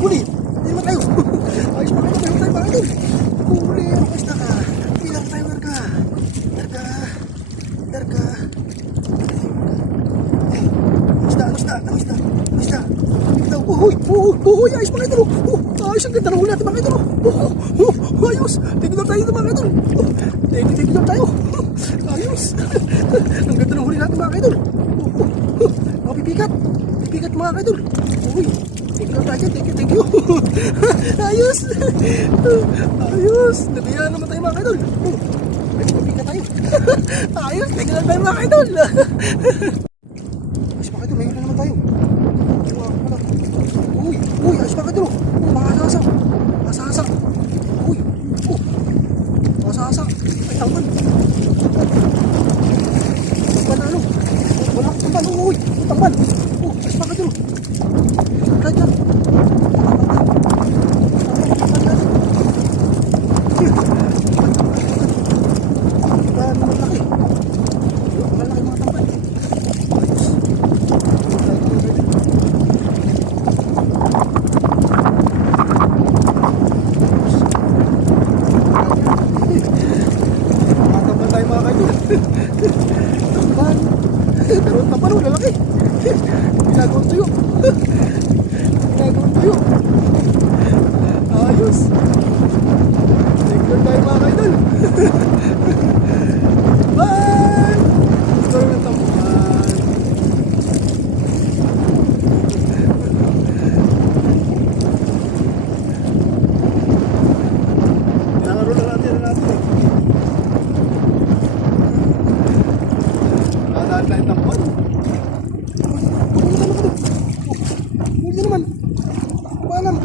huli. Hindi naman tayo. Ayos pa kayo, tayo tayo mga idol. Huli, ayos na ka. Bilang tayo, Darka. Darka. Darka. Isda. Uy, ayos mga idol. Ayos, ang ganda ng huli natin mga idol. Ayos, tignan tayo mga idol. Tignan tayo. Ayos. Ang ganda ng huli natin mga idol. Pipikat mga idol. Uy, tignan tayo, thank you. Ayos. Nabiyaan naman tayo mga idol. Pipikat tayo. Ayos, tignan tayo mga idol. Ayos mga idol, ngayon na naman tayo. Uy, ayos mga idol. Masasa. Uy, masasa. Ay, tamban. Tamban na ano? Wala akong tamban. Uy, tamban. Ayos mga idol. Dyan. Malaki mga tamban. Pero tampan mo, lalaki. Ginagawang tuyo. Ayos. Tignan tayo mga idol. Bye! Gusto rin ng tampan. Nakaro na natin eh. Nadaan tayo tampan. Hindi naman. Balam.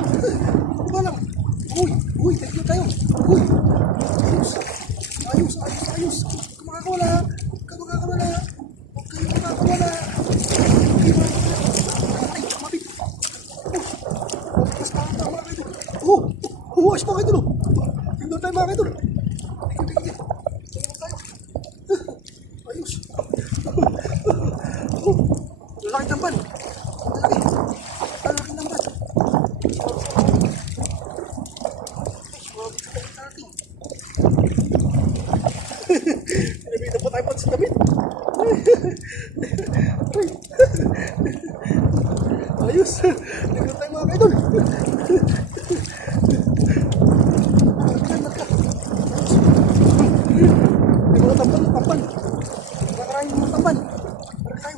Uy, thank you tayo. Uy. Ayos. Kumakawala. Huwag kayo kumakawala. Ay, mabit. Mas pakita mga kaidol. Ayos mga kaidol. Tignan tayo mga kaidol. Tignan tayo. Ayos. Lalaki tamban. Lalaki tamban. Pinabita po tayo pa sa damit. Ayos. Tignan tayo mga kaidol. Hindi mga tamban. Nakarahin mga tamban. Tayo.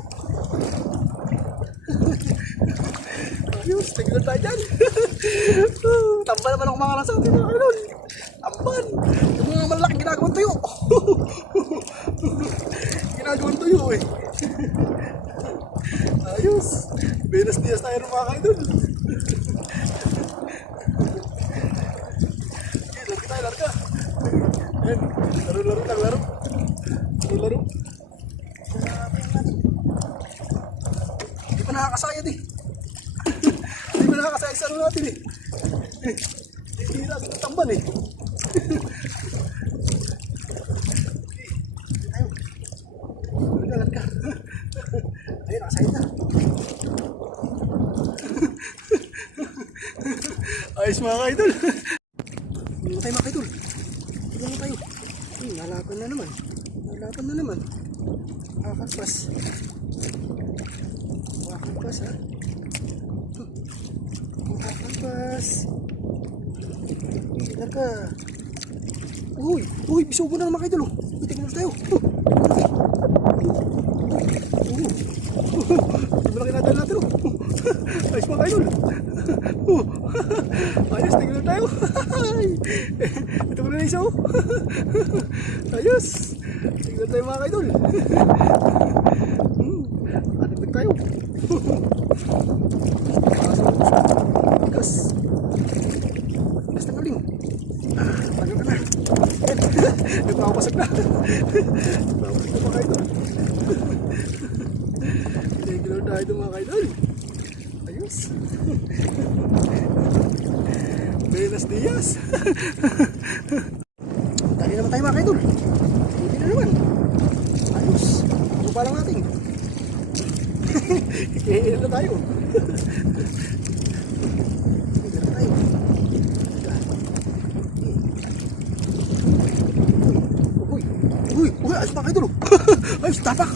Ayos, tignan tayo dyan. Tamban naman ang mga sa atin mga kaidol. Tamban. Yung mga malaking ginagawang tuyo. Eh. Ayos. Buenos dias tayo ng mga kaidol. Larga. Ayan. Laro. Hindi pa nakakasayad eh. Hindi pa nakakasayad sa ano natin eh. Hindi natin tamban eh. Larga. Ayun, nakasayad na. Ayos mga kaidol. Tignan tayo mga kaidol. Tignan tayo. Nalapan na naman. Kakalpas ha. Kakalpas. Tignan ka. Uy, bisugo na naman kaidol. Tignan tayo. Malaki natin natin. Ayos mga kaidol. Ayos, tignan tayo. Ito ko na isa. Ayos. Tignan tayo mga kaidol. Ating tayo. Gas na kaling. Tagal ka na. Nagpapasag na. Nagpapasag na mga kaidol. Tignan tayo mga kaidol. Ayos. Buenos dias. Dali naman tayo mga kaidol. Hindi na naman. Ayos. Baba lang natin. Ikihilan na tayo. ayos mga idol. Ayos, tapak.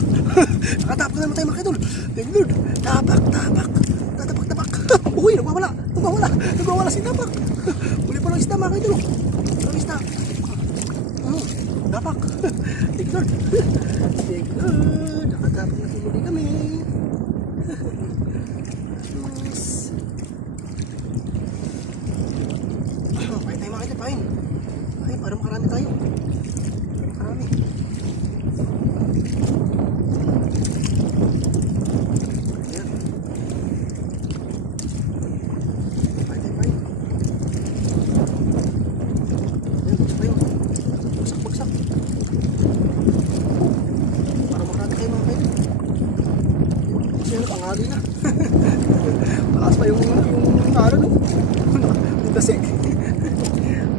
Nakatapak na naman tayo mga idol. Thank you Lord. Tapak. Uy, nagwawala si tapak. Uli pa lang isda mga idol. Ang isda. Tapak. Thank you Lord. Thank you Lord. Nakatapak na muli kami. Pain tayo mga idol, pain. Pain, para makarami tayo. Marami. Ayan. Pain tayo, pain. Ayan, bagsak tayo. Bagsak. Para makarami tayo mga idol. Kasi ano, pangali na. Taas pa yung ano, no? Yung dasik.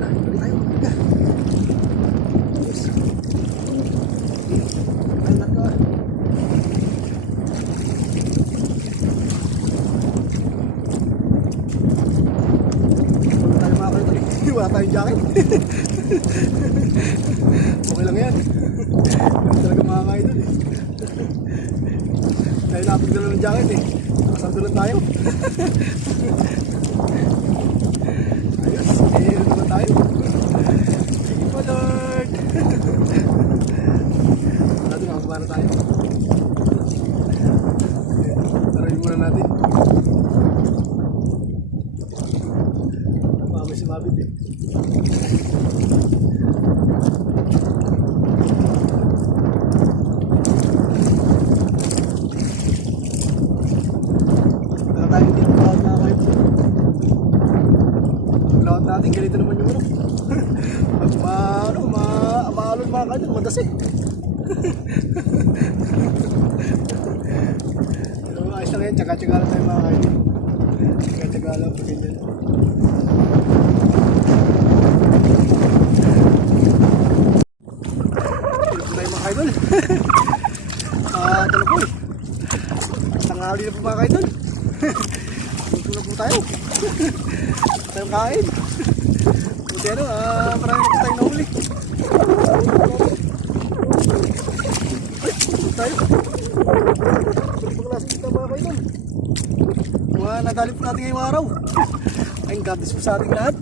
Balik tayo. Yes. Anak ka. Wala tayo mga kalito. Wala tayong jacket. Okay lang yan. Ganun talaga mga kaidol eh. Dahil napag na lang ng jacket eh. Nakasando lang tayo. Ayos, ayun naman tayo. Thank you po Lord. Natin makakaba na tayo. Taruin muna natin. May sumabit eh. Tayo dito pa mga kahit lahat natin ganito naman yung maalon mga kahit madas eh. Pero ayos lang yan, tsaga-tsaga lang tayo mga kahit tsaga-tsaga lang pag ganyan. Ito tayo mga kaidol. Ito na po eh, tanghali na po mga kaidol. Tulog po tayo. Tayong kain. Buti ano, marami na po tayong nahuli. Ay, tulog tayo. Tulog pang lasang kita mga kainan. Nadali po natin ngayong araw. Ay, God bless po sa ating lahat.